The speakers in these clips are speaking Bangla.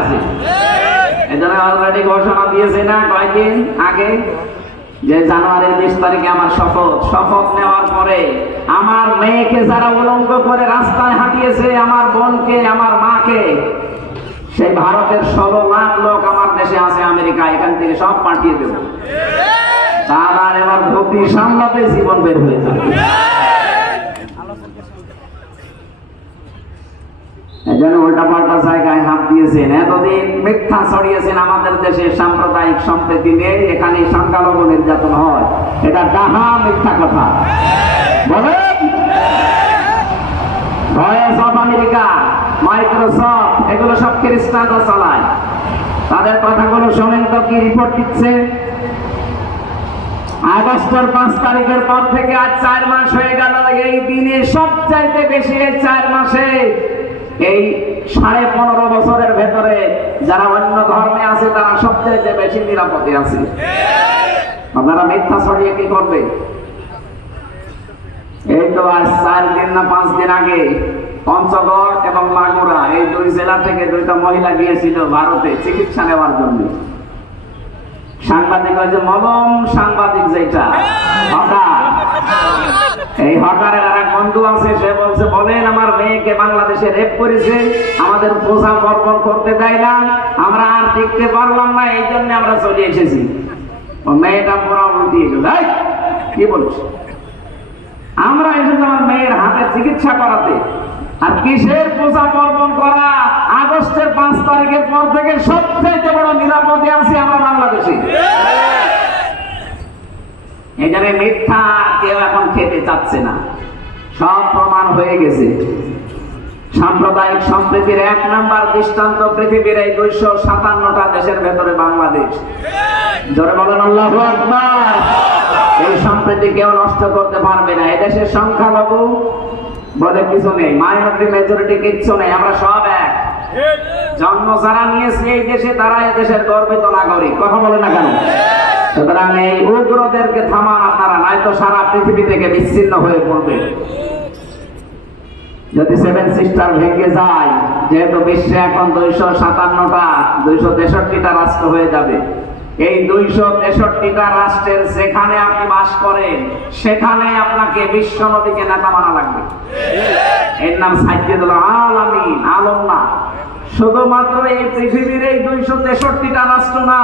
আছে। এজন্য অলরেডি ঘোষণা দিয়েছে না কয়েকদিন আগে যে জানুয়ারির 20 তারিখে আমার শপথ নেওয়ার পরে আমার মেয়েকে যারা উলঙ্গ করে রাস্তায় হাঁটিয়েছে, আমার বোনকে, আমার মাকে, সেই ভারতের 16 লাখ লোক আমার দেশে আছে আমেরিকা, এখান থেকে সব পাঠিয়ে দেব। তারা এবার ভক্তি সামলাতে জীবন বের হয়ে যাবে। এজন্য উল্টা পাল্টা জায়গায় হাত দিয়েছেন, এতদিন মিথ্যা ছড়িয়েছেন আমাদের দেশে সাম্প্রদায়িক সম্প্রীতি নেই, এখানে সংখ্যালঘু নির্যাতন হয়, এটা ডাহা মিথ্যা কথা বলেন। ভয়েস অফ আমেরিকা, মাইক্রোসফট, এগুলো সব খ্রিস্টানরা চালায়। তাদের কথাগুলো শোনেন তো কি রিপোর্ট দিচ্ছে। আগস্টের 5 তারিখের পর থেকে আজ 4 মাস হয়ে গেল। এই দিনে সবচাইতে বেশি এই 4 মাসে এই 15.5 বছরের ভেতরে যারা অন্য ধর্মে আছে তারা সবচাইতে বেশি নিরাপদে আছে। আপনারা মিথ্যা ছড়িয়ে কি করবে? এই তো আজ 4 দিন না 5 দিন আগে পঞ্চগড় এবং মাগুরা এই 2 জেলা থেকে 2টা মহিলা গিয়েছিল ভারতে চিকিৎসা নেওয়ার জন্য। সাংবাদিক হয়েছে মলম সাংবাদিক, যেটা হকার, এই হকারের আর এক বন্ধু আছে, সে বলছে বলেন আমার মেয়েকে বাংলাদেশে রেপ করেছে, আমাদের বোঝা বর্বর করতে দেয় না, আমরা আর টিকতে পারলাম না, এই জন্য আমরা চলে এসেছি। ও মেয়েটা পুরো উল্টিয়ে গেল, কি বলছ? আমরা এসেছি আমার মেয়ের হাতের চিকিৎসা করাতে, আর কিসের বোঝা বর্বর করা? আগস্টের 5 তারিখের পর থেকে সবচেয়ে বড় নিরাপদে আছি আমরা বাংলাদেশে। এখানে মিথ্যা কেউ এখন খেতে চাচ্ছে না, সব প্রমাণ হয়ে গেছে। সাম্প্রদায়িক সম্প্রীতির 1 নাম্বার দৃষ্টান্ত পৃথিবীর এই 257টা দেশের ভেতরে বাংলাদেশ। জোরে বলেন আল্লাহু আকবার। এই সম্প্রীতি কেউ নষ্ট করতে পারবে না। এদেশের সংখ্যালঘু বলে কিছু নেই, মাইনরিটি মেজরিটি কিচ্ছু নেই, আমরা সব এক। জন্ম যারা নিয়েছে এই দেশে তারা এদেশের গর্বিত নাগরিক। কথা বলে না কেন? সুতরাং এই উগ্রদেরকে থামান আপনারা, নয়তো সারা পৃথিবী থেকে বিচ্ছিন্ন হয়ে পড়বে। যদি 7 সিস্টার ভেঙে যায়, যেহেতু বিশ্বে এখন 257টা 263টা রাষ্ট্র হয়ে যাবে, এই 263টা রাষ্ট্রের যেখানে আপনি বাস করেন সেখানে আপনাকে বিশ্ব নবীকে নেতা মানা লাগবে। এর নাম সাইয়্যিদুল আলামিন, আলম না। শুধুমাত্র এই পৃথিবীর এই 263টা রাষ্ট্র না,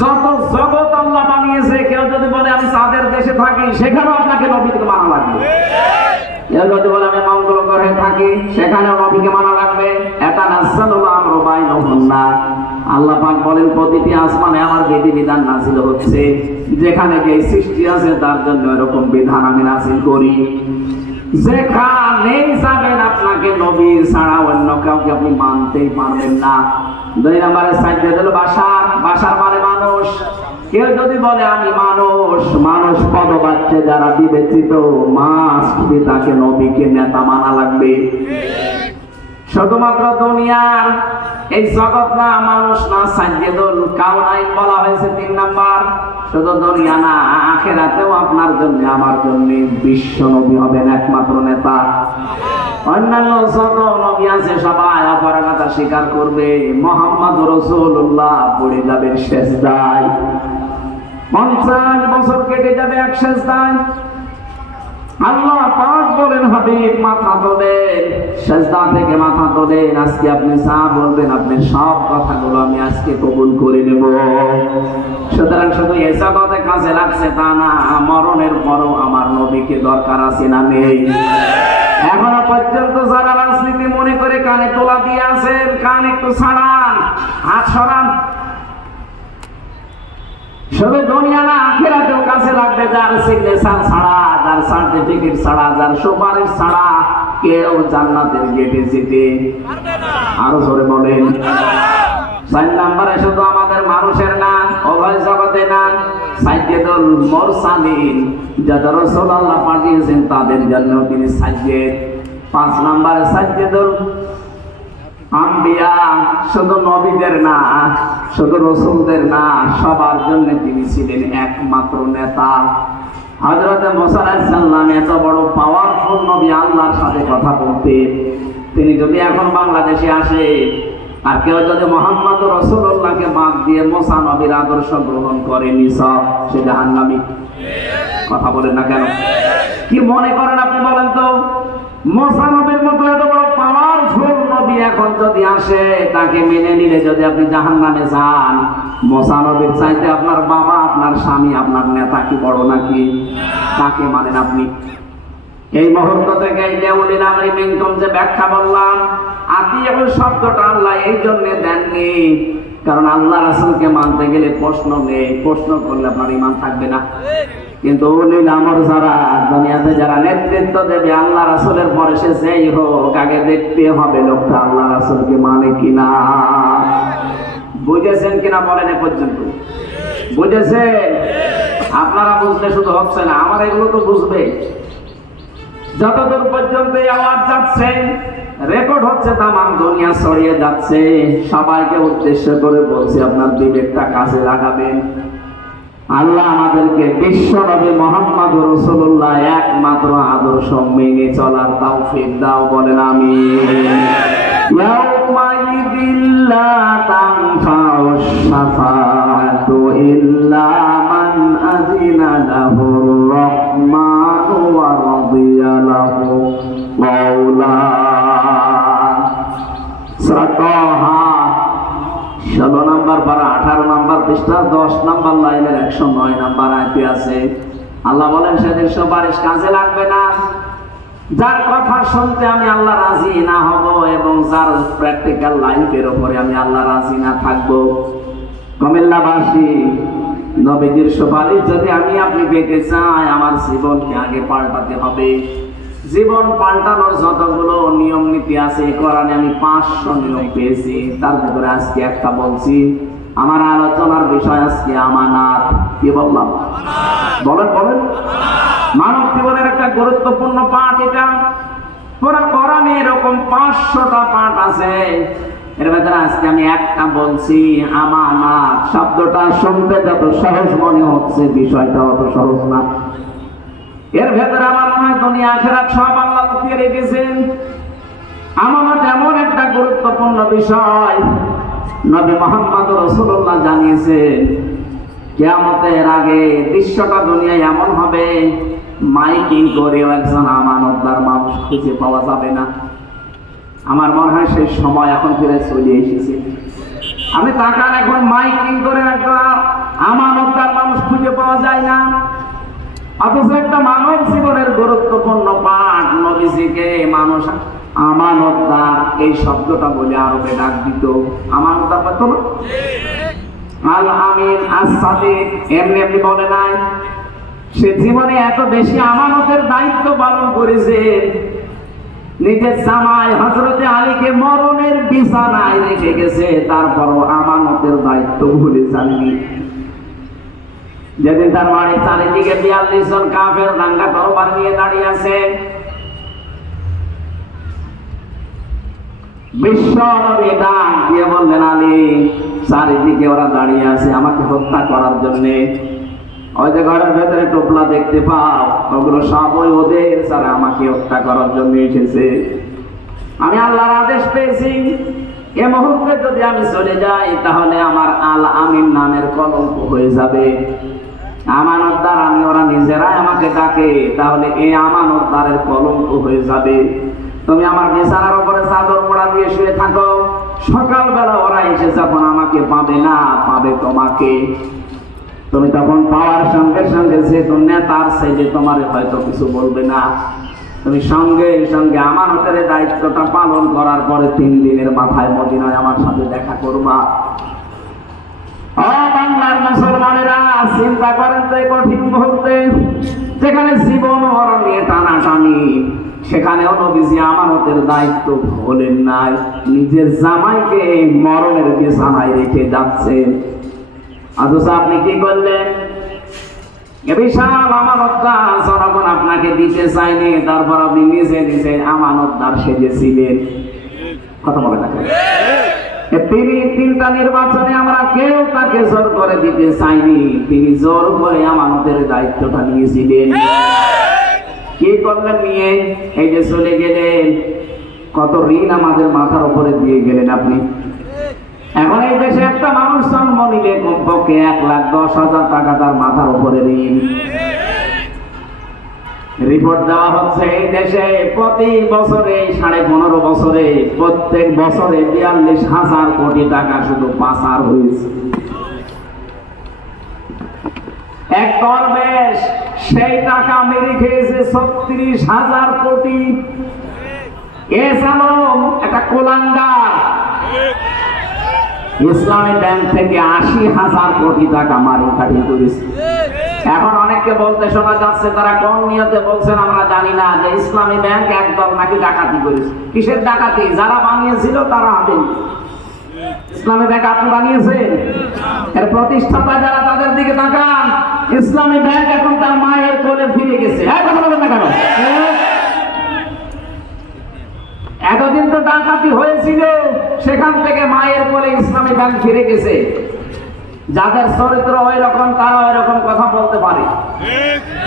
যত জগৎ আল্লাহ বানিয়েছে, কেউ যদি বলে আমি চাঁদের দেশে থাকি, সেখানেও আপনাকে নবীকে মানা লাগবে। কেউ যদি বলে আমি মঙ্গল গ্রহে থাকি, সেখানেও নবীকে মানা লাগবে। ইয়াতানাজ্জালুল আমরু বাইনাহুন্না, আল্লাহ পাক বলেন প্রতিটি আসমানে আমার বিধিবিধান নাযিল হচ্ছে, যেখানে যে সৃষ্টি আছে তার জন্য এরকম বিধান আমি নাযিল করি। যেখানেই যাবেন আপনাকে নবী ছাড়া অন্য কাউকে আপনি মানতেই পারবেন না। 2 নম্বরে সাইয়্যিদুল বাশার, বাশার মানে মানুষ। কেউ যদি বলে আমি মানুষ, মানুষ পদবাচ্যে যারা বিবেচিত, মাস্ট তাকে নবীকে নেতা মানা লাগবে। শুধুমাত্র দুনিয়ার এই জগৎ না, মানুষ না, সাইয়্যিদুল কাউনাইন বলা হয়েছে 3 নাম্বার। শুধু দুনিয়া না, আখিরাতেও আপনার জন্য আমার জন্য বিশ্ব নবী হবেন একমাত্র নেতা। অন্যান্য যত নবী আছে সবাই অপরাগতা স্বীকার করবে, মুহাম্মদুর রাসূলুল্লাহ পড়ে যাবেন সেজদায়। 50 বছর কেটে যাবে এক সেজদায়। আল্লাহ পাক বলেন হাবিব মাথা তোলেন, সেজদা থেকে মাথা তোলেন, আজকে আপনি যা বলবেন আপনি সব কথাগুলো আমি আজকে কবুল করে নেব। সুতরাং শুধু এই জগতে কাজে লাগছে তা না, মরণের পরও আমার নবীকে দরকার আছে না নেই? এখনো পর্যন্ত যারা রাজনীতি মনে করে কানে তোলা দিয়ে আছেন, কান একটু ছাড়ান, হাত সরান। শুধু দুনিয়া না, আখিরাতেও কাছে লাগবে। যার সিগনেচার ছাড়া, যার সার্টিফিকেট ছাড়া, যার সুপারিশ ছাড়া কেউ জান্নাতের গেটে যেতে পারবে না। আরো জোরে বলেন। 4 নম্বরে শুধু আমাদের মানুষের না, উভয় জগতে না, সাইয়্যিদুল মুরসালিন, যাদের রাসূলুল্লাহ পাঠিয়েছেন তাদের জন্য তিনি সাইয়্যিদ। 5 নম্বরে সাইয়্যিদুল আম্বিয়া, শুধু নবীদের না, শুধু রাসূলদের না, সবার জন্য তিনি ছিলেন একমাত্র নেতা। হযরত মুসা আলাইহিস সালাম এত বড় পাওয়ারফুল নবী, আল্লাহর সাথে কথা বলতে, তিনি যদি এখন বাংলাদেশে আসে, আর কেউ যদি মুহাম্মদ রাসূলুল্লাহকে বাদ দিয়ে মুসা নবীর আদর্শ গ্রহণ করে নিছক, সে জাহান্নামী। কথা বলেন না কেন? কি মনে করেন আপনি বলেন তো? মুসা নবীর মতো এত বড় পাওয়ারফুল নবী এখন যদি আসে, তাকে মেনে নিলে যদি আপনি জাহান্নামে যান, মুসা নবীর চাইতে আপনার বাবা, আপনার স্বামী, আপনার নেতা কি বড় নাকি? তাকে মানেন আপনি? এই মুহূর্ত থেকে এই যে উলিল আমরি মিনকুম যে ব্যাখ্যা বললাম, আতিউ শব্দটা আল্লাহ এই জন্য দেননি কারণ আল্লাহ রাসূলকে মানতে গেলে প্রশ্ন নেই, প্রশ্ন করলে আপনার ঈমান থাকবে না। কিন্তু উলিল আমর যারা দুনিয়াতে যারা নেতৃত্ব দেবে আল্লাহ রাসূলের পরে, সে যেই হোক, আগে দেখতে হবে লোকটা আল্লাহ রাসূলকে মানে কিনা। বুঝেছেন কিনা বলেন এ পর্যন্ত? বুঝেছেন? আপনারা বুঝলে শুধু হচ্ছে না, আমার এগুলো তো বুঝবে। যতদূর পর্যন্ত এই আওয়াজ যাচ্ছে, রেকর্ড হচ্ছে, তামাম দুনিয়া ছড়িয়ে যাচ্ছে, সবাইকে উদ্দেশ্য করে বলছি আপনার বিবেকটা কাজে লাগাবেন। আল্লাহ আমাদেরকে বিশ্ব নবী মুহাম্মদ রাসূলুল্লাহ একমাত্র আদর্শ মেনে চলার তৌফিক দাও, বলেন আমিন। ইয়াউমাইযিল লা তানফাউ শাফাআতু ইল্লা মান আযিনা লাহুর রাহমানু ওয়া রাদিয়া লাহু কাওলা। সূরা তাহা 16 নম্বর পারা 18 নম্বর পৃষ্ঠা 10 নম্বর লাইনের 109 নম্বর আয়াতে আছে। আল্লাহ বলেন, সেদিন সুপারিশ কাজে লাগবে না যার কথা শুনতে আমি আল্লাহ রাজি না হব এবং যার প্র্যাকটিক্যাল লাইফের উপরে আমি আল্লাহ রাজি না থাকবো। কুমিল্লাবাসী, নবীজির সুপারিশ যদি আমি আপনি পেতে চাই, আমার জীবনকে আগে পাল্টাতে হবে। জীবন পাল্টানোর যতগুলো নিয়ম নীতি আছে কোরআনে আমি 500 নিয়ম পেয়েছি, তার ভিতরে আজকে একটা বলছি। আমার আলোচনার বিষয় আজকে আমানত। কি বললাম? বলেন বলেন। মানব জীবনের একটা গুরুত্বপূর্ণ পাঠ এটা। পুরো কোরআনে এরকম 500টা পাঠ আছে, এর ভেতরে আজকে আমি একটা বলছি, আমানত। শব্দটা শুনতে যত সহজ মনে হচ্ছে, বিষয়টা অত সহজ না। এর ভেতরে আমার মনে হয় দুনিয়া আখিরাত সব আল্লাহ লুকিয়ে রেখেছেন। আমানত এমন একটা গুরুত্বপূর্ণ বিষয়, নবী মুহাম্মদ রাসূলুল্লাহ জানিয়েছেন কিয়ামতের আগে দৃশ্যটা দুনিয়ায় এমন হবে, মাইকিং করেও একজন আমানতদার মানুষ খুঁজে পাওয়া যাবে না। আমার মনে হয় সেই সময় এখন ফিরে চলে এসেছে। আমি তাকান, এখন মাইকিং করে একটা আমানতদার মানুষ খুঁজে পাওয়া যায় না। অথচ একটা মানব জীবনের গুরুত্বপূর্ণ পাঠ, নবীজিকে মানুষ আমানতদার এই শব্দটা বলে আরবে ডাক দিত। আমানতদার পারত না? আল আমিন, আস-সাদিক, এমনি এমনি বলে নাই। সে জীবনে এত বেশি আমানতের দায়িত্ব পালন করেছে, নিজের জামাই হযরতে আলীকে মরণের বিছানায় রেখে গেছে, তারপরও আমানতের দায়িত্ব ভুলে যাননি। যেদিন তার বাড়ির চারিদিকে 42 জন কাফের রাঙ্গা তরবার নিয়ে দাঁড়িয়ে আছে, বিশ্ব নবী ডাক দিয়ে বললেন, আলী, চারিদিকে ওরা দাঁড়িয়ে আছে আমাকে হত্যা করার জন্য। ওই যে ঘরের ভেতরে টোপলা দেখতে পাও, ওগুলো সব ওই ওদের সারা আমাকে হত্যা করার জন্য এসেছে। আমি আল্লাহর আদেশ পেয়েছি, এ মুহূর্তে যদি আমি চলে যাই তাহলে আমার আল আমিন নামের কলঙ্ক হয়ে যাবে। আমানতদার আমি, ওরা নিজেরাই আমাকে ডাকে, তাহলে এই আমানতদারের কলঙ্ক হয়ে যাবে। তুমি আমার বিছানার উপরে চাদর মোড়া দিয়ে শুয়ে থাকো, সকালবেলা ওরা এসে যখন আমাকে পাবে না, পাবে তোমাকে। তুমি তখন পাওয়ার সঙ্গে সঙ্গে যে নেতার সেজে তোমার হয়তো কিছু বলবে না, তুমি সঙ্গে সঙ্গে আমানতের দায়িত্বটা পালন করার পরে 3 দিনের মাথায় মদিনায় আমার সাথে দেখা করবা। বাংলার মুসলমানেরা চিন্তা করেন তো, এই কঠিন মুহূর্তে যেখানে জীবন মরণ নিয়ে টানাটানি, সেখানেও নবীজি আমানতের দায়িত্ব ভোলেন নাই। নিজের জামাইকে মরণের বিছানায় রেখে যাচ্ছে, অথচ আপনি কি করলেন? বিশাল আমানতটা জনগণ আপনাকে দিতে চায়নি, তারপর আপনি নিজে নিজে আমানতদার সেজেছিলেন। কথা বলে না? তিনি 3টা নির্বাচনে আমরা কেউ তাকে জোর করে দিতে চাইনি, তিনি জোর করে আমানতের দায়িত্বটা নিয়েছিলেন। কি করলেন নিয়ে? এই যে চলে গেলেন, কত ঋণ আমাদের মাথার উপরে দিয়ে গেলেন আপনি। মানুষ জন্ম নিলে কমপক্ষে 1,10,000 টাকা তার মাথার উপরে ঋণ। রিপোর্ট দেওয়া হচ্ছে এই দেশে প্রতি বছরে 15.5 বছরে প্রত্যেক বছরে 42,000 কোটি টাকা শুধু পাচার হয়েছে। এক দরবেশ সেই টাকা মেরে খেয়েছে 36,000 কোটি। একটা কোলাঙ্গার ইসলামী ব্যাংক থেকে 80,000 কোটি টাকা মারিকাটি করেছে। এখন অনেককে বলতে শোনা যাচ্ছে, তারা কোন নিয়তে বলছেন আমরা জানি না, যে ইসলামী ব্যাংক একদল নাকি ডাকাতি করেছে। কিসের ডাকাতি? যারা বানিয়েছিল তারা হাতে। ইসলামী ব্যাংক আপনি বানিয়েছেন, এর প্রতিষ্ঠাতা যারা, তাদের দিকে তাকান। ইসলামী ব্যাংক এখন তার মায়ের কোলে ফিরে গেছে। কথা বলেন না কেন? এতদিন তো ডাকাতি হয়েছিল, সেখান থেকে মায়ের কোলে ইসলামী ব্যাংক ফিরে গেছে। যাদের চরিত্র ওই রকম তারা ওই রকম কথা বলতে পারে,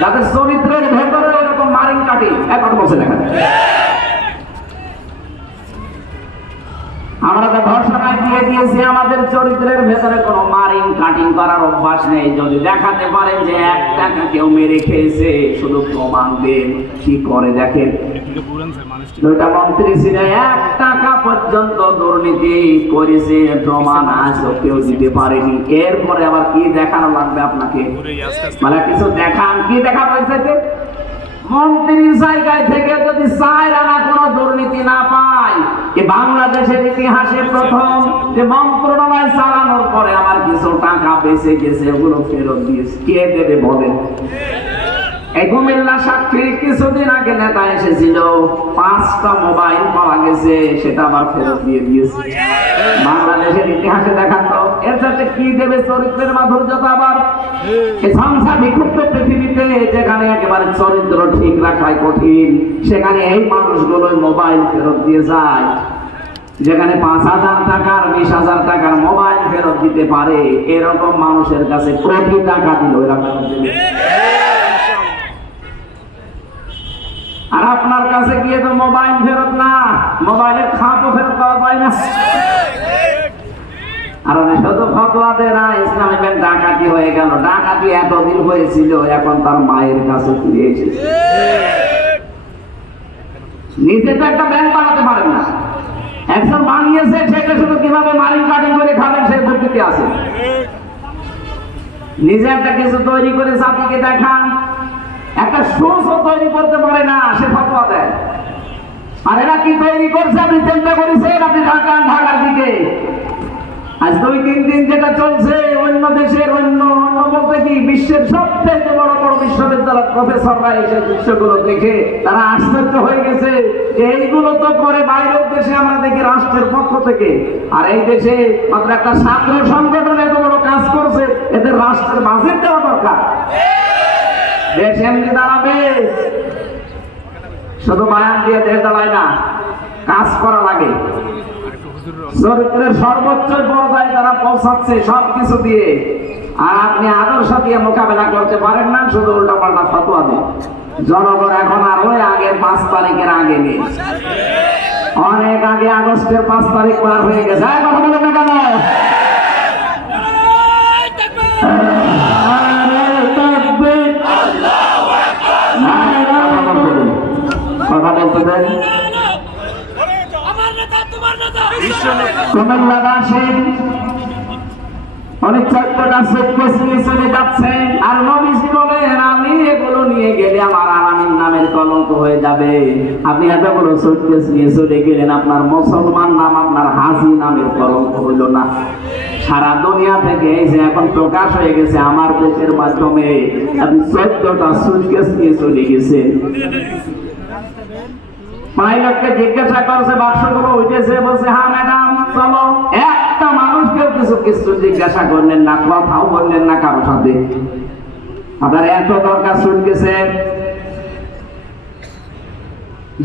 যাদের চরিত্রের ভেতরে ওই রকম মারিং কাটি। এখন বলছে দেখা আমরা তো ঘোষণায় দিয়ে দিয়েছি আমাদের চরিত্রের ভেতরে কোনো মারিং কাটিং করার অভ্যাস নেই। যদি দেখাতে পারেন যে 1 টাকা কেউ মেরে খেয়েছে, শুধু প্রমাণ দেন। কি করে দেখেন, 2টা মন্ত্রী ছিল 1 টাকা পর্যন্ত দুর্নীতি করেছে, প্রমাণ আজও কেউ দিতে পারেনি। এরপরে আবার কি দেখানো লাগবে আপনাকে? মানে কিছু দেখান, কি দেখা পয়সাতে? মন্ত্রীর জায়গায় থেকে যদি 4 আনা কোনো দুর্নীতি না পায়, বাংলাদেশের ইতিহাসে প্রথম যে মন্ত্রণালয় চালানোর পরে আমার কিছু টাকা বেঁচে গেছে, ওগুলো ফেরত দিয়েছে। কে দেবে বলেন? এই কুমিল্লা সাক্ষী কিছুদিন আগে নেতা এসেছিল, 5টা মোবাইল পাওয়া গেছে, সেটা আবার ফেরত দিয়ে দিয়েছে। বাংলাদেশের ইতিহাসে দেখান তো এর সাথে কি দেবে চরিত্রের মাধুর্যতা? আবার এই সংসার বিক্ষুব্ধ পৃথিবীতে, যেখানে একেবারে চরিত্র ঠিক রাখাই কঠিন, সেখানে এই মানুষগুলো মোবাইল ফেরত দিয়ে যায়। যেখানে 5,000 টাকার 20,000 টাকার মোবাইল ফেরত দিতে পারে, এরকম মানুষের কাছে কোটি টাকা দিল এরা ফেরত দেবে। আর আপনার কাছে গিয়ে তো মোবাইল ফেরত না, মোবাইলের খাপও ফেরত পাওয়া যায় না। আর শুধু ফতোয়া দেয় না, ইসলামী ব্যাংক ডাকাতি হয়ে গেল। ডাকাতি এতদিন হয়েছিল, এখন তার মায়ের কাছে ফিরে এসেছে। নিজে তো একটা ব্যাংক বানাতে পারেন না, একজন বানিয়েছে, সেটা শুধু কিভাবে মারিং কাটিং করে খাবেন সেই বুদ্ধিতে আছে। নিজে একটা কিছু তৈরি করে জাতিকে দেখান, একটা সুসও তৈরি করতে পারে না, সে ফতোয়া দেয়। আর এরা কি তৈরি করছে আপনি চিন্তা করেছেন? আপনি ঢাকার দিকে আজ 2-3 দিন যেটা চলছে, অন্য দেশের অন্য বলতে কি বিশ্বের সবথেকে বড় বড় বিশ্ববিদ্যালয়ের প্রফেসররা এসে দৃশ্যগুলো দেখে তারা আশ্চর্য হয়ে গেছে যে এইগুলো তো করে বাইরের দেশে আমরা দেখি রাষ্ট্রের পক্ষ থেকে, আর এই দেশে মাত্র একটা ছাত্র সংগঠন এত বড় কাজ করছে। এদের রাষ্ট্রের বাজেট দেওয়া দরকার। দেশ এমনি দাঁড়াবে, শুধু বায়ান দিয়ে দেশ দাঁড়ায় না, কাজ করা লাগে। চরিত্রের সর্বোচ্চ পর্যায়ে তারা পৌঁছাচ্ছে সবকিছু দিয়ে, আর আপনি আদর্শ দিয়ে মোকাবেলা করতে পারেন না, শুধু উল্টাপাল্টা ফতোয়া দেন। জনগণ এখন আর ওই আগের 5 তারিখের আগে নেই, অনেক আগে আগস্টের 5 তারিখ পার হয়ে গেছে। কথা বলেন না কেন? কথা বলতে দেন। অনেক ছোট্টটা সুটকেস নিয়ে চলে যাচ্ছে, আর নবীজি বলেন আমি এগুলো নিয়ে গেলে আমার আলামিন নামের কলঙ্ক হয়ে যাবে। আপনি এতগুলো সুটকেস নিয়ে চলে গেলেন, আপনার মুসলমান নাম আপনার হাজি নামের কলঙ্ক হইল না। সারা দুনিয়া থেকে এই যে এখন প্রকাশ হয়ে গেছে আমার দেশের মাধ্যমে, আপনি 14টা সুটকেস নিয়ে চলে গেছেন। পাইলটকে জিজ্ঞাসা করছে, বাক্সগুলো উঠেছে? বলছে হ্যাঁ ম্যাডাম চলো। একটা মানুষকেও কিছু জিজ্ঞাসা করলেন না, কথাও বললেন না কারোর সাথে। আপনার এত দরকার সুটকেসে?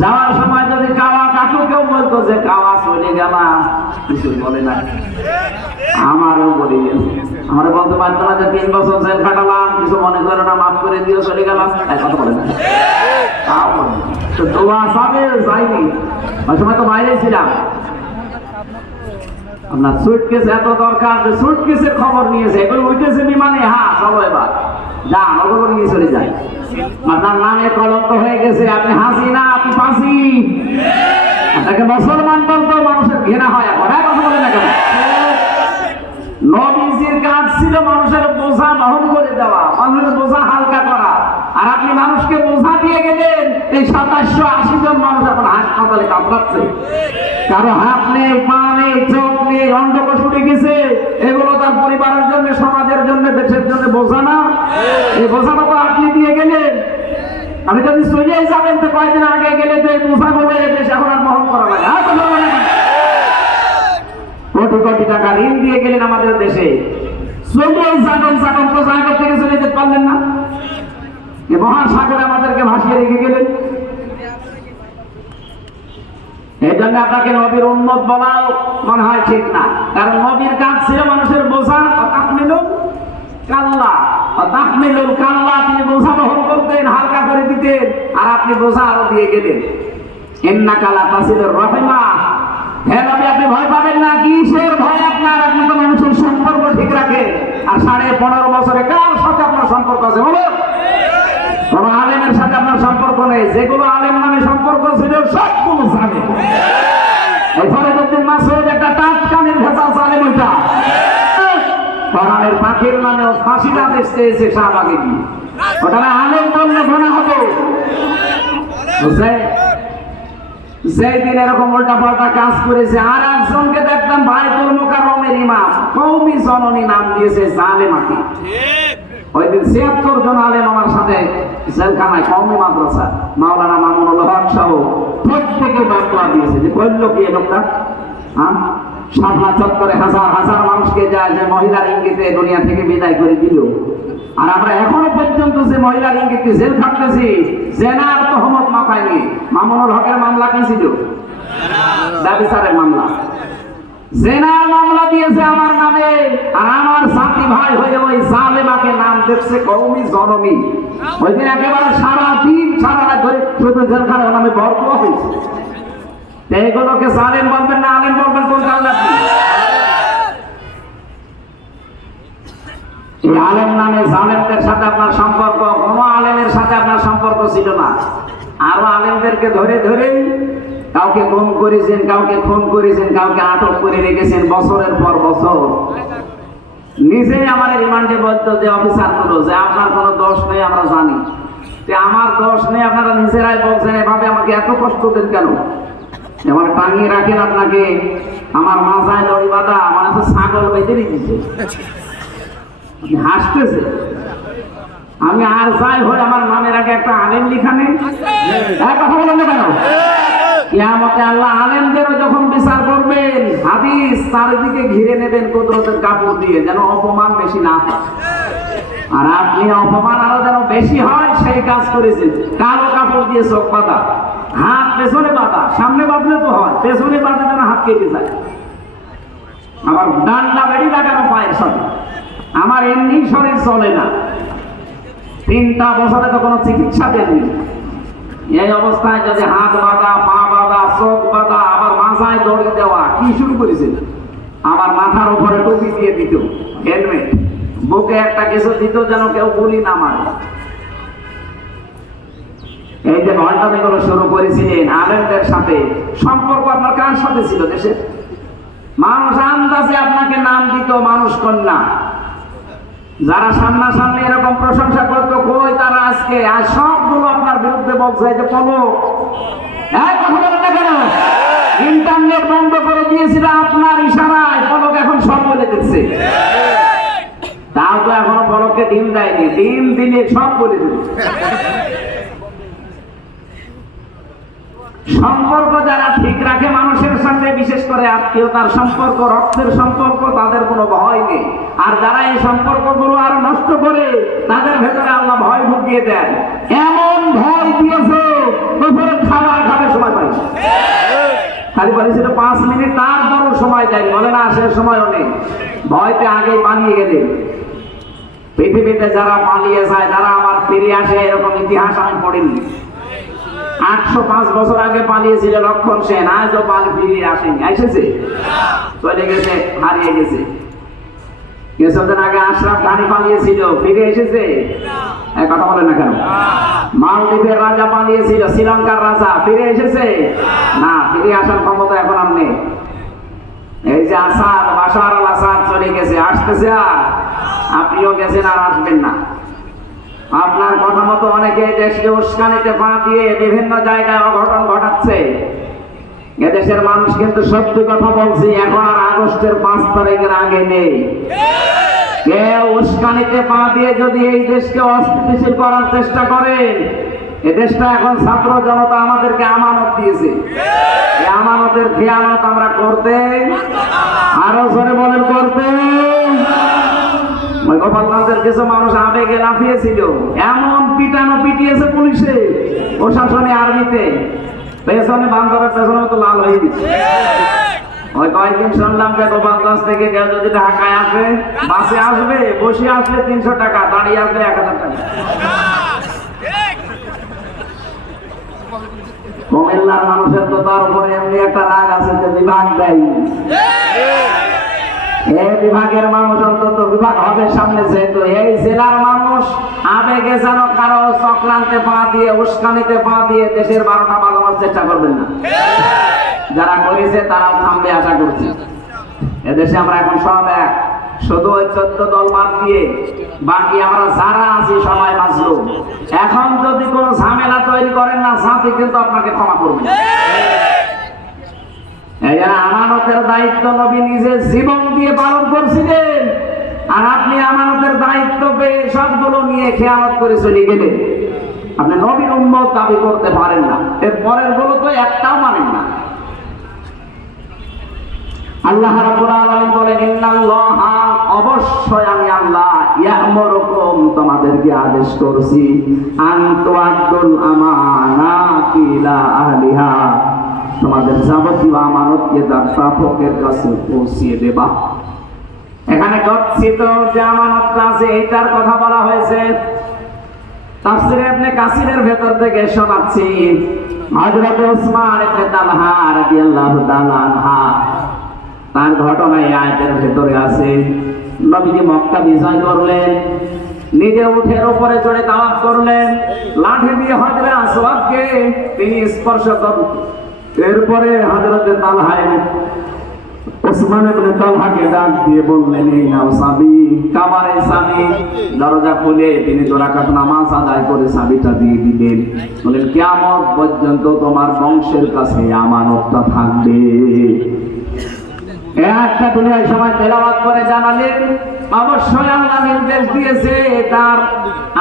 যাওয়ার সময় যদি কাওয়া কাকু কেউ বলতো যে কাওয়া চলে গেলাম, কিছু বলে না। আমারও বলি, আমার বলতে পারতো না যে 3 বছর জেল কাটালাম, কিছু মনে করো না, মাফ করে দিও, চলে গেলাম, কথা বলে না। তো দোয়া সাবে যাইনি, ওই সময় তো বাইরে ছিলাম। আপনার সুটকেস এত দরকার যে সুটকেসের খবর নিয়েছে, এগুলো উঠেছে বিমানে, হ্যাঁ চলো এবার যান, ওগুলো নিয়ে চলে যায়। আপনার নামে কলঙ্ক হয়ে গেছে, আপনি হাসিনা, আপনি ফাঁসি। আপনাকে মুসলমান বলতো মানুষের ঘৃণা হয় এখন, কথা বলে না কেন? নবীজির কাজ ছিল মানুষের বোঝা বহন করে দেওয়া, মানুষের বোঝা হালকা করা, আর আপনি মানুষকে বোঝা দিয়ে গেলেন। এই 2780 জন মানুষ এখন হাসপাতালে কাঁপড়াচ্ছে, কারো হাত নেই, পা নেই, চোখ নেই, অন্ধকোষ উঠে গেছে। এগুলো তার পরিবারের জন্য, সমাজের জন্য, দেশের জন্য বোঝা না? এই বোঝাটা তো আপনি দিয়ে গেলেন। আমি যদি চলে যাবেন তো কয়েকদিন আগে গেলে তো এই বোঝা বলে দেশ এখন আর বহন করা লাগে। কোটি কোটি টাকা ঋণ দিয়ে গেলেন আমাদের দেশে, চলে যাবেন যখন তো জায়গা থেকে চলে যেতে পারলেন না, মহাসাগরে আমাদেরকে ভাসিয়ে রেখে গেলেন। এই জন্য আপনাকে নবীর উম্মত বলাও মনে হয় ঠিক না, কারণ নবীর কাজ ছিল মানুষের বোঝা তাহমিলুল কাল্লা, তাহমিলুল কাল্লা, তিনি বোঝা বহন করতেন, হালকা করে দিতেন, আর আপনি বোঝা আরো দিয়ে গেলেন। ইন্নাকা লাতাসিলুর রাহিমা, হে নবী আপনি ভয় পাবেন না। কিসের ভয় আপনার? আপনি তো মানুষের সম্পর্ক ঠিক রাখেন। আর 15.5 বছরে কার সাথে আপনার সম্পর্ক আছে বলুন? কোন আলেমের সাথে আপনার সম্পর্ক নেই। যেগুলো আলেম নামে সম্পর্ক ছিল সবগুলো জানেন। এই ফরিদউদ্দিন মাসউদ একটা টাটকানির ভেজাল জালেম, ওইটা কোরআনের পাখির নামেও ফাঁসির আদেশ চেয়েছে শাহবাগে গিয়ে, ওটা না আলেম বললে গোনা হবে। বুঝলেন? যেই দিন এরকম উল্টা পাল্টা কাজ করেছে, আর একজনকে দেখতাম বাইতুল মুকাররমের ইমাম, কওমি জননী নাম দিয়েছে জালেমাকে। ওই দিন ৭৬ জন আলেম আমার সাথে জেলখানায়, কওমি মাদ্রাসা, মাওলানা মামুনুল হক সহ প্রত্যেকে বার্তা দিয়েছে যে কইল কি এই লোকটা, হ্যাঁ শাপলা চত্বরে হাজার হাজার মানুষকে যায় যে মহিলার ইঙ্গিতে দুনিয়া থেকে বিদায় করে দিল। আর আমরা এখনো পর্যন্ত যে মহিলার ইঙ্গিতে জেল থাকতেছি, জেনার তহমত মাথায় নিয়ে। মামুনুল হকের মামলা কি ছিল? ব্যভিচারের মামলা। জেনার মামলা দিয়েছে আমার নামে, আর আমার সাথী ভাই হয়ে ওই জালেমাকে নাম দেখছে কওমি জননী। ওই দিন একেবারে সারাদিন সারা রাত ধরে শুধু জেলখানার নামে বরকত হয়েছে। এগুলোকে জালেম বলবেন না আলেম বলবেন, কোন কারণে? এই আলেম নামে জালেমদের সাথে আপনার সম্পর্ক, কোনো আলেমের সাথে আপনার সম্পর্ক ছিল না। আরো আলেমদেরকে ধরে ধরে কাউকে খুন করেছেন, কাউকে খুন করেছেন, কাউকে আটক করে রেখেছেন বছরের পর বছর। নিজেই আমার রিমান্ডে বলতো যে অফিসার গুলো যে আপনার কোনো দোষ নেই, আমরা জানি যে আমার দোষ নেই, আপনারা নিজেরাই বলছেন, এভাবে আমাকে এত কষ্ট দেন কেন? এবার টাঙিয়ে রাখেন আপনাকে, আমার মাথায় দড়ি বাঁধা, আমার কাছে ছাগল বেঁধে দিচ্ছে। হাসতেছে। আমি আর যাই হই আমার নামের আগে একটা আলেম লিখা নেই, কথা বলেন না কেন? কিয়ামতে আল্লাহ আলেমদেরও যখন বিচার করবেন, হাদিস চারিদিকে ঘিরে নেবেন কুদরতের কাপড় দিয়ে, যেন অপমান বেশি না হয়। আর আপনি অপমান আরো যেন বেশি হয় সেই কাজ করেছেন। কালো কাপড় দিয়ে চোখ বাঁধা, হাত পেছনে বাঁধা, সামনে বাঁধলে তো হয়, পেছনে বাঁধা যেন হাত কেটে যায়। আবার ডান্ডা বেড়ি লাগানো পায়ের সাথে, আমার এমনি শরীর চলে না। 3টা বছরে তো কোনো চিকিৎসা দেননি। এই অবস্থায় যদি হাত বাঁধা, পা বাঁধা, চোখ বাঁধা, আবার মাথায় দড়ি দেওয়া, কি শুরু করেছিল? আমার মাথার উপরে টুপি দিয়ে দিত, হেলমেট, বুকে একটা কিছু দিত যেন কেউ গুলি না মারে। এই যে ঘন্টাগুলো শুরু করেছিলেন আলেমদের সাথে, সম্পর্ক আপনার কার সাথে ছিল? দেশে মানুষ আন্দাজে আপনাকে নাম দিত মানুষ কন্যা। যারা সামনাসামনি এরকম প্রশংসা করতো, কই তারা আজকে? আর সবগুলো আপনার বিরুদ্ধে বলছে যে কোনো কথা বলেন না কেন? ইন্টারনেট বন্ধ করে দিয়েছিল আপনার ইশারায়, পলক এখন সব বলে দিচ্ছে। তাও তো এখনো পলককে ডিম দেয়নি, ডিম দিলে সব বলে দিচ্ছে। সম্পর্ক যারা ঠিক রাখে মানুষের সঙ্গে, বিশেষ করে আত্মীয়তার সম্পর্ক, রক্তের সম্পর্ক, তাদের কোনো ভয় নেই। আর যারা এই সম্পর্কগুলো আরো নষ্ট করে, তাদের ভেতরে আল্লাহ ভয় ঢুকিয়ে দেন। এমন ভয় দিয়েছে দুপুরে খাবার খাবার সময় পাই, খালি বলেছিল 5 মিনিট, তার বড় সময় দেয়, বলে না সে সময়ও নেই। ভয়তে আগে পালিয়ে গেলে। পৃথিবীতে যারা পালিয়ে যায়, যারা আমার ফিরে আসে, এরকম ইতিহাস আমি পড়িনি। 805 বছর আগে পালিয়েছিল লক্ষণ সেন, আজও ফিরে আসেনি। এসেছে? চলে গেছে, হারিয়ে গেছে। কিছুদিন আগে আশরাফ ঘানি পালিয়েছিল, ফিরে এসেছে? কথা বলে না কেন? মালদ্বীপের রাজা পালিয়েছিল, শ্রীলঙ্কার রাজা, ফিরে এসেছে? না, ফিরে আসার ক্ষমতা এখন আর নেই। এই যে আসাদ, বাশার আল আসাদ চলে গেছে, আসতেছে আর? আপনিও গেছেন আর আসবেন না। আপনার কথা মতো অনেকে দেশকে উস্কানিতে পা দিয়ে বিভিন্ন জায়গায় অঘটন ঘটাচ্ছে। এদেশের মানুষ কিন্তু সত্যি কথা বলছি, এখন আর আগস্টের 5 তারিখের আগে নেই। কেউ উস্কানিতে পা দিয়ে যদি এই দেশকে অস্থিতিশীল করার চেষ্টা করেন, এ দেশটা এখন ছাত্র জনতা আমাদেরকে আমানত দিয়েছে, এই আমানতের খেয়ানত আমরা করতে, আরো জোরে বলেন করতে। গোপালগঞ্জের কিছু মানুষ আবেগে লাফিয়েছিল, এমন পিটানো পিটিয়েছে পুলিশে, প্রশাসনে, আর্মিতে, পেছনে বান্ধবের পেছনে তো লাল হয়ে দিচ্ছে। ওই কয়েকদিন শুনলাম যে গোপালগঞ্জ থেকে কেউ যদি ঢাকায় আসে, বাসে আসবে, বসে আসলে 300 টাকা, দাঁড়িয়ে আসলে 1000 টাকা। কুমিল্লার মানুষের তো তার উপরে এমনি একটা রাগ আছে যে বিভাগ দেয়। এই বিভাগের মানুষ অন্তত বিভাগ হবে সামনে, যেহেতু এই জেলার মানুষ আবেগে যেন কারো চক্রান্তে পা দিয়ে, উস্কানিতে পা দিয়ে দেশের 12টা বাজানোর চেষ্টা করবেন না। যারা করেছে তারাও থামবে আশা করছি। এদেশে আমরা এখন সব এক, শুধু ওই 14 দল বাদ দিয়ে বাকি আমরা যারা আছি সবাই মাজলুম। এখন যদি কোনো ঝামেলা তৈরি করেন না, জাতি কিন্তু আপনাকে ক্ষমা করবে না। আমানতের দায়িত্ব নবী নিজে জীবন দিয়ে পালন করছিলেন, আর আপনি আমানতের দায়িত্ব পেয়ে সবগুলো নিয়ে খেয়ানত করে চলে গেলেন। আপনি নবীর উম্মত দাবি করতে পারেন না, এর পরের গুলো তো একটাও মানেন না। আল্লাহ রাব্বুল আলামিন বলেন, ইন্নাল্লাহা, অবশ্যই আমি আল্লাহ, ইয়া'মুরুকুম, তোমাদেরকে আদেশ করছি, আন তুআদ্দুল আমানাতি ইলা আহলিহা, তোমাদের যাবতীয় আমানতকে তার প্রাপকের কাছে পৌঁছিয়ে দেবা। এখানে গচ্ছিত যে আমানতটা আছে এইটার কথা বলা হয়েছে। তাফসীরে ইবনে কাসিরের ভেতর থেকে শোনাচ্ছি, হযরত ওসমান ইবনে তালহা রাদিয়াল্লাহু তাআলা আনহা, তার ঘটনা এই আয়াতের ভেতরে আছে। নবীজি মক্কা বিজয় করলেন, নিজে উঠের উপরে চড়ে তাওয়াফ করলেন, লাঠি দিয়ে হজরে আসওয়াদকে তিনি স্পর্শ করলেন। এরপরে হযরতে তালহা ওসমান ইবনে তালহাকে ডাক দিয়ে বললেন, এই নাও চাবি, কাবারে চাবি। দরজা খুলে তিনি 2 রাকাত নামাজ আদায় করে চাবিটা দিয়ে দিলেন। বলেন, কিয়ামত পর্যন্ত তোমার বংশের কাছে আমানতটা থাকবে। একটা দুনিয়ার সময় তেলাওয়াত করে জানালেন, অবশ্যই আল্লাহ নির্দেশ দিয়েছে তার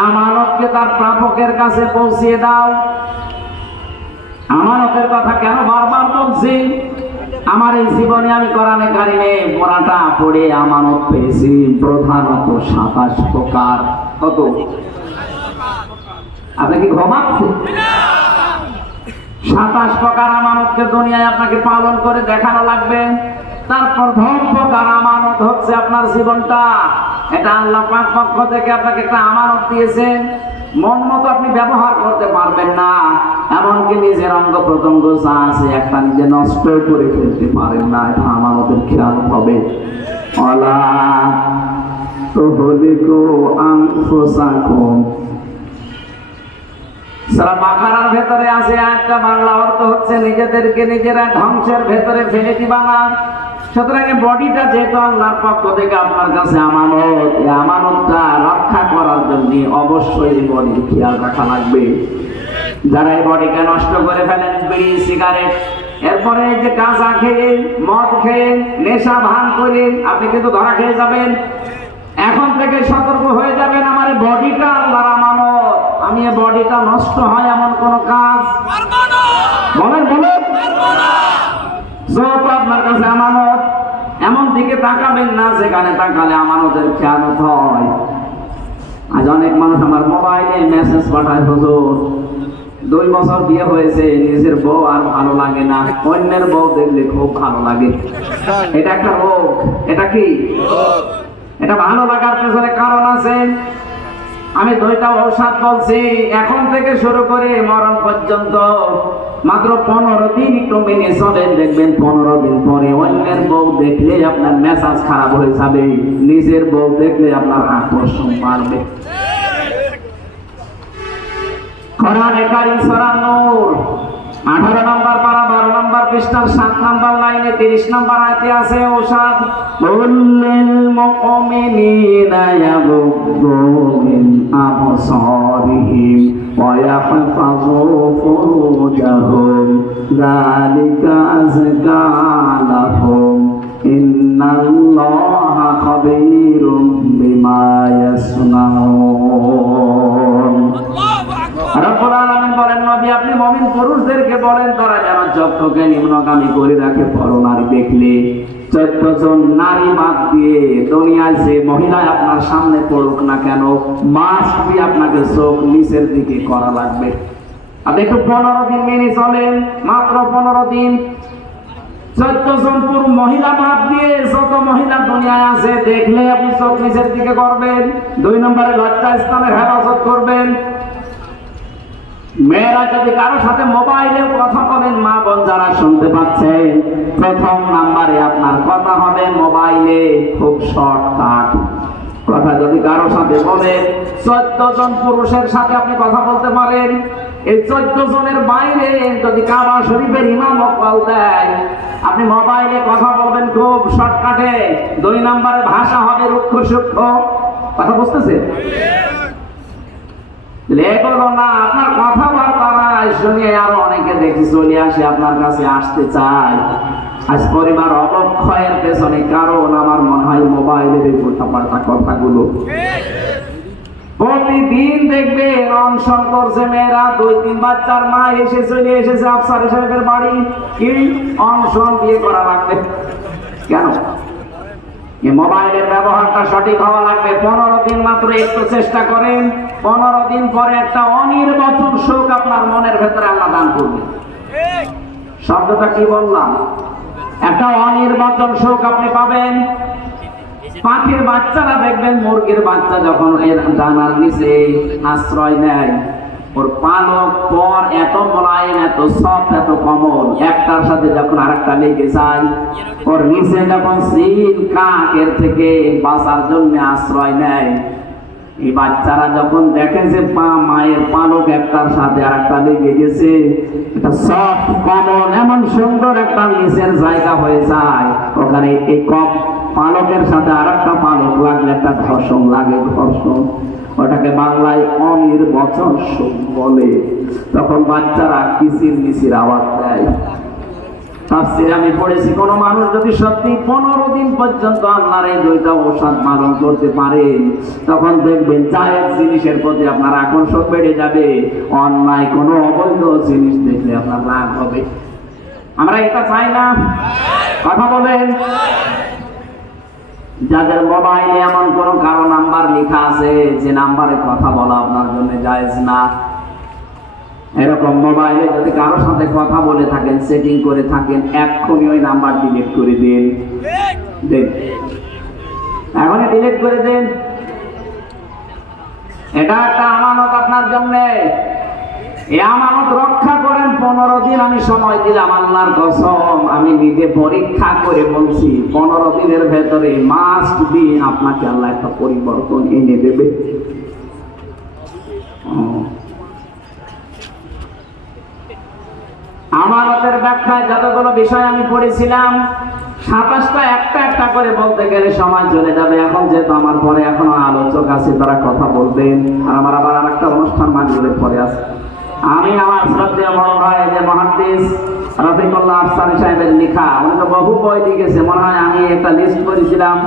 আমানতকে তার প্রাপকের কাছে পৌঁছিয়ে দাও। আমানতের কথা কেন বারবার বলছি? আমার এই জীবনে আমি কোরআনে কারিমে পড়াটা পড়ে আমানত পেয়েছি প্রধানত 27 প্রকার। কত? আপনি কি ঘুমাচ্ছেন? 27 প্রকার আমানতকে দুনিয়ায় আপনাকে পালন করে দেখানো লাগবে। তার প্রথম প্রকার আমানত হচ্ছে আপনার জীবনটা। এটা আল্লাহ পাক পক্ষ থেকে আপনাকে একটা আমানত দিয়েছেন, মন মতো আপনি ব্যবহার করতে পারবেন না, এমনকি নিজের অঙ্গ প্রত্যঙ্গ যা আছে একটা নিজে নষ্ট করে ফেলতে পারেন না। এটা আমানতের খেয়াল হবে। ওয়ালা তুহলিকু আনফুসাকুম, সূরা বাকারার ভেতরে আছে একটা বাংলা অর্থ হচ্ছে নিজেদেরকে নিজেরা ধ্বংসের ভেতরে ফেলে দিবা না। সুতরাং বডিটা যেহেতু আল্লাহর পক্ষ থেকে আপনার কাছে আমানত, এই আমানতটা রক্ষা করার জন্য অবশ্যই এই বডির খেয়াল রাখা লাগবে। যারা এই বডিকে নষ্ট করে ফেলেন, বিড়ি, সিগারেট, এরপরে যে গাঁজা খেয়ে, মদ খেয়ে, নেশা ভান করে আপনি কিন্তু ধরা খেয়ে যাবেন। এখন থেকে সতর্ক হয়ে যাবেন, আমার বডিটা আল্লাহর আমানত, আমি এই বডিটা নষ্ট হয় এমন কোন কাজ বলেন বলেন যত আপনার কাছে আমানত, এমন দিকে তাকাবেন না যেখানে তাকালে আমানতের খেয়ানত হয়। আজ অনেক মানুষ আমার মোবাইলে মেসেজ পাঠায়, হুজুর 2 বছর বিয়ে হয়েছে, নিজের বউ আর ভালো লাগে না, অন্যের বউ দেখলে খুব ভালো লাগে। এটা একটা রোগ। এটা কি? এটা ভালো লাগার পেছনে কারণ আছে। আমি 2টা ঔষধ বলছি, এখন থেকে শুরু করে মরণ পর্যন্ত মাত্র 15 দিন একটু মেনে চলেন, দেখবেন 15 দিন পরে অন্যের বউ দেখলে আপনার মেজাজ খারাপ হয়ে যাবে, নিজের বউ দেখলে আপনার আকর্ষণ বাড়বে। কোরআনে কারীম সূরা নূর 18 নম্বর পারা 12 নম্বর পৃষ্ঠার 7 নম্বর লাইনে 30 নম্বর আয়াতে আছে ঔষধ, কুল্লিল মুমিনিনা ইয়াগুদ্দু মিন আবসারিহিম ওয়া ইয়াহফাযু ফুরুজাহুম যালিকা আযকা লাহুম ইন্নাল্লাহা খাবীরুম বিমা ইয়াসনাউন। রব্বুল আলামিন বলেন, নবী আপনি মুমিন পুরুষদেরকে বলেন তারা যেন চক্ষুকে নিম্নগামী করে রাখে, পরনারী দেখলে 14 জন নারী বাদ দিয়ে দুনিয়ায় যে মহিলা আপনার সামনে পড়ুক না কেন, মাস্ট বি আপনাকে চোখ নিচের দিকে করা লাগবে। আপনি একটু 15 দিন মেনে চলেন, মাত্র 15 দিন। 14 জন পুরুষ মহিলা বাদ দিয়ে যত মহিলা দুনিয়ায় আছে দেখলে আপনি চোখ নিচের দিকে করবেন। 2 নম্বরে লজ্জা স্থানের হেফাজত করবেন। মেয়েরা যদি কারোর সাথে মোবাইলে কথা বলেন, মা বোন যারা শুনতে পাচ্ছেন, প্রথম নাম্বারে আপনার কথা হবে মোবাইলে খুব শর্টকাট কথা। যদি কারোর সাথে বলেন 14 জন পুরুষের সাথে আপনি কথা বলতে পারেন, এই 14 জনের বাইরে যদি কাবা শরীফের ইমাম কল দেয়, আপনি মোবাইলে কথা বলবেন খুব শর্টকাটে। 2 নম্বরে ভাষা হবে রুক্ষ সূক্ষ্ম। কথা বুঝতেছেন? এগুলো না, আপনার কথাবার্তা শুনে আরো অনেকে দেখি চলে আসে আপনার কাছে, আসতে চায়। আজ পরিবার অবক্ষয়ের পেছনে কারণ আমার মনে হয় মোবাইলের এই উল্টাপাল্টা কথাগুলো। প্রতিদিন দেখবে অনশন করছে মেয়েরা, 2-3 বাচ্চার মা এসে চলে এসেছে আফসার সাহেবের বাড়ি, কি অনশন বিয়ে করা লাগবে কেন? এই মোবাইলের ব্যবহারটা সঠিক হওয়া লাগবে। 15 দিন মাত্র একটু চেষ্টা করেন, 15 দিন পরে একটা অনির্বচন সুখ আপনার মনের ভেতরে আল্লাহ দান করবে। শব্দটা কি বললাম? একটা অনির্বচন সুখ আপনি পাবেন। পাখির বাচ্চারা দেখবেন, মুরগির বাচ্চা যখন এর ডানার নিচে আশ্রয় নেয়, ওর পালক পর এত মোলায়েম, এত সফট, এত কোমল, একটার সাথে যখন আরেকটা লেগে যায়, ওর নিচে যখন সিল কাকের থেকে বাঁচার জন্য আশ্রয় নেয়, এই বাচ্চারা যখন দেখে যে মায়ের পালক একটার সাথে আরেকটা লেগে গেছে, এটা সফট কোমল, এমন সুন্দর একটা নিচের জায়গা হয়ে যায়, ওখানে এই কম পালকের সাথে আরেকটা পালক লাগলে একটা ঘর্ষণ লাগে, ঘর্ষণ। ওটাকে বাংলায় অনির্বচন সুখ বলে। তখন বাচ্চারা কিচির মিচির আওয়াজ দেয়। তাফসীরে আমি পড়েছি, কোন মানুষ যদি সত্যি 15 দিন পর্যন্ত আল্লাহর এই 2টা ঔষধ পালন করতে পারে, তখন দেখবেন জায়েজ জিনিসের প্রতি আপনার আকর্ষণ বেড়ে যাবে, অন্যায় কোনো অবৈধ জিনিস দেখলে আপনার রাগ হবে। আমরা এটা চাই না? কথা বলেন। যাদের মোবাইলে এমন কোন কারো নাম্বার লেখা আছে যে নাম্বারে কথা বলা আপনার জন্য জায়েজ না, এরকম মোবাইলে যদি কারোর সাথে কথা বলে থাকেন, সেটিং করে থাকেন, এক্ষুনি ওই নাম্বার ডিলিট করে দিন। এখনই ডিলিট করে দিন। এটা একটা আমানত আপনার জন্য। এই আমানত রক্ষা করেন। 15 দিন আমি সময় দিলাম, আল্লাহর কসম আমি নিজে পরীক্ষা করে বলছি, 15 দিনের ভেতরে মাস্ট বি আপনাকে আল্লাহ একটা পরিবর্তন এনে দেবে। আমানতের ব্যাখ্যায় যতগুলো বিষয় আমি পড়েছিলাম, 27টা একটা একটা করে বলতে গেলে সময় চলে যাবে। এখন যেহেতু আমার পরে এখনো আলোচক আছে, তারা কথা বলবেন, আর আমার আবার আরেকটা অনুষ্ঠান মাগরিবের পরে আছে। আমি আমার শ্রদ্ধেয় বড় ভাই যে মুহাদ্দিস রফিকুল্লাহ আফসারী সাহেবের লেখা, উনি তো বহু বই লিখেছে, মনে হয় আমি একটা লিস্ট করেছিলাম।